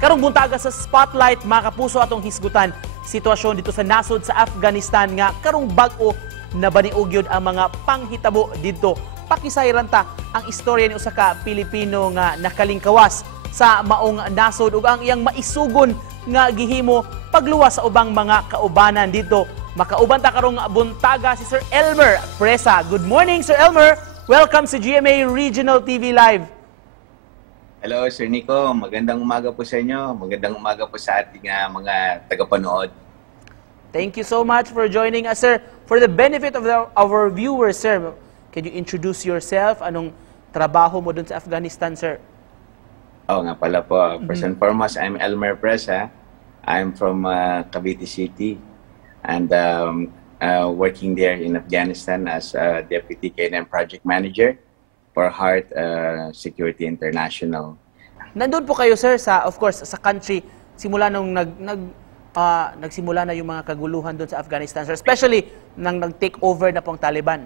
Karong buntaga sa Spotlight, mga kapuso atong hisgutan sitwasyon dito sa nasod sa Afghanistan nga karong bag-o na baniugyod ang mga panghitabo dito. Pakisayran ta ang istorya ni usa ka Pilipino nga nakalingkawas sa maong nasod ug ang iyang maisugon nga gihimo pagluwas sa ubang mga kaubanan dito. Makauban ta karong buntaga si Sir Elmer Presa. Good morning, Sir Elmer. Welcome sa GMA Regional TV Live. Hello, Sir Nico. Magandang umaga po sa inyo. Magandang umaga po sa ating mga tagapanood. Thank you so much for joining us, sir. For the benefit of our viewers, sir, can you introduce yourself? Anong trabaho mo dun sa Afghanistan, sir? Oo nga pala po. First and foremost, I'm Elmer Presa. I'm from Cavite City and working there in Afghanistan as Deputy K&M Project Manager for Heart Security International. Nandun po kayo, sir, sa, of course, sa country, simula nung nagsimula na yung mga kaguluhan doon sa Afghanistan, sir, especially nang nag-take over na po ang Taliban.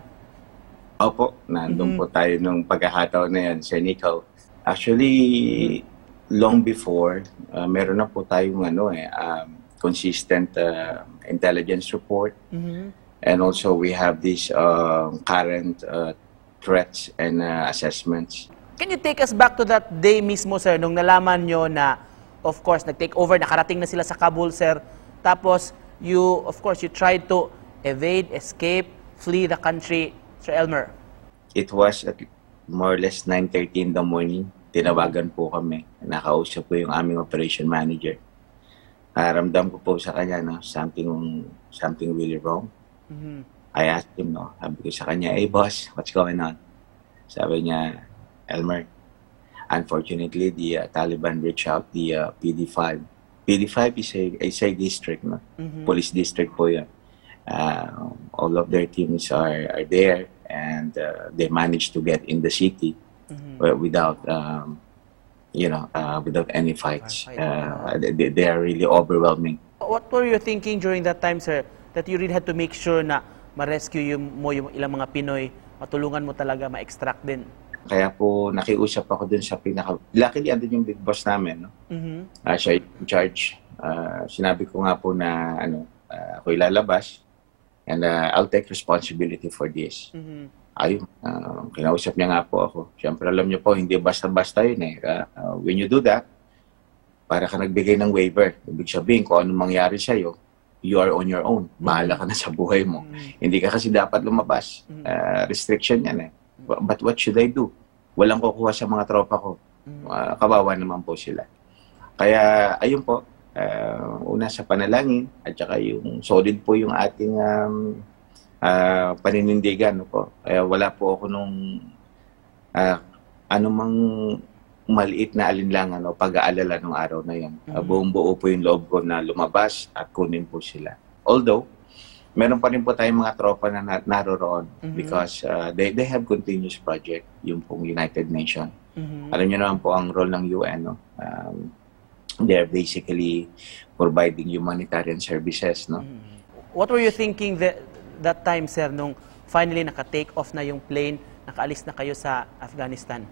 Opo, nandun po tayo nung pagkakataon na yan, Sir Nico. Actually, long before, meron na po tayong consistent intelligence report. And also we have these current threats and assessments. Can you take us back to that day mismo, sir, nung nalaman nyo na, of course, nag-take over, nakarating na sila sa Kabul, sir. Tapos, of course, you tried to evade, escape, flee the country, Sir Elmer. It was at more or less 9:30 in the morning. Tinawagan po kami. Nakausap po yung aming operation manager. Ramdam ko po sa kanya, something really wrong. I asked him, sabi ko sa kanya, hey boss, what's going on? Sabi niya, Elmer, unfortunately, the Taliban reached out the PD5. PD5 is a district, police district po yan. All of their teams are there and they managed to get in the city without without any fights. They are really overwhelming. What were you thinking during that time, sir, that you really had to make sure na ma-rescue mo yung ilang mga Pinoy, matulungan mo talaga ma-extract din? Kaya po nakiusap ako dun sa luckily andun yung big boss namin, siya in charge. Sinabi ko nga po na ako ilalabas and I'll take responsibility for this. Ayun, kinausap niya nga po ako. Siyempre alam niyo po, hindi basta-basta yun eh. When you do that, para ka nagbigay ng waiver. Ibig sabihin, kung anong mangyari sa'yo, you are on your own. Bahala ka na sa buhay mo. Hindi ka kasi dapat lumabas. Restriction yan eh. But what should I do? Walang kukuha sa mga tropa ko. Kawawa naman po sila. Kaya, ayun po, una sa panalangin, at saka yung solid po yung ating paninindigan. Po. Kaya wala po ako nung anumang maliit na alinlangan o pag-aalala nung araw na yan. Buong buo po yung loob ko na lumabas at kunin po sila. Although, meron pa rin po tayong mga tropa na naroroon because they have continuous project, yung pong United Nations. Alam niyo naman po ang role ng UN. They're basically providing humanitarian services. What were you thinking that time, sir, nung finally naka-take off na yung plane, nakaalis na kayo sa Afghanistan?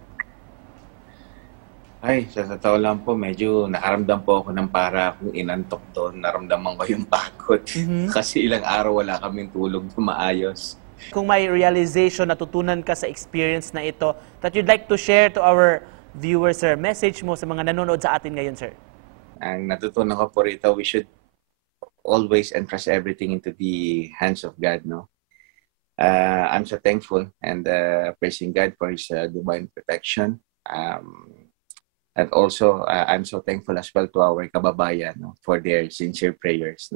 Ay, sa totoo lang po, medyo nakaramdam po ako ng para akong inantok doon. Naramdaman ko yung pagod. Kasi ilang araw wala kaming tulog na maayos. Kung may realization, natutunan ka sa experience na ito, that you'd like to share to our viewers, sir, message mo sa mga nanonood sa atin ngayon, sir? Ang natutunan ko po rito, we should always entrust everything into the hands of God, I'm so thankful and praising God for His divine protection. And also, I'm so thankful as well to our kababayan for their sincere prayers.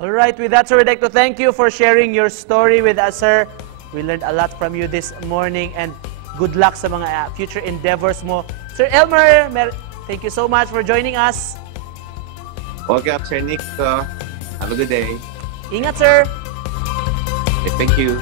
All right, with that, sir, we'd like to thank you for sharing your story with us, sir. We learned a lot from you this morning and good luck sa mga future endeavors mo. Sir Elmer, thank you so much for joining us. Welcome, Sir Nick. Have a good day. Ingat, sir. Okay, thank you.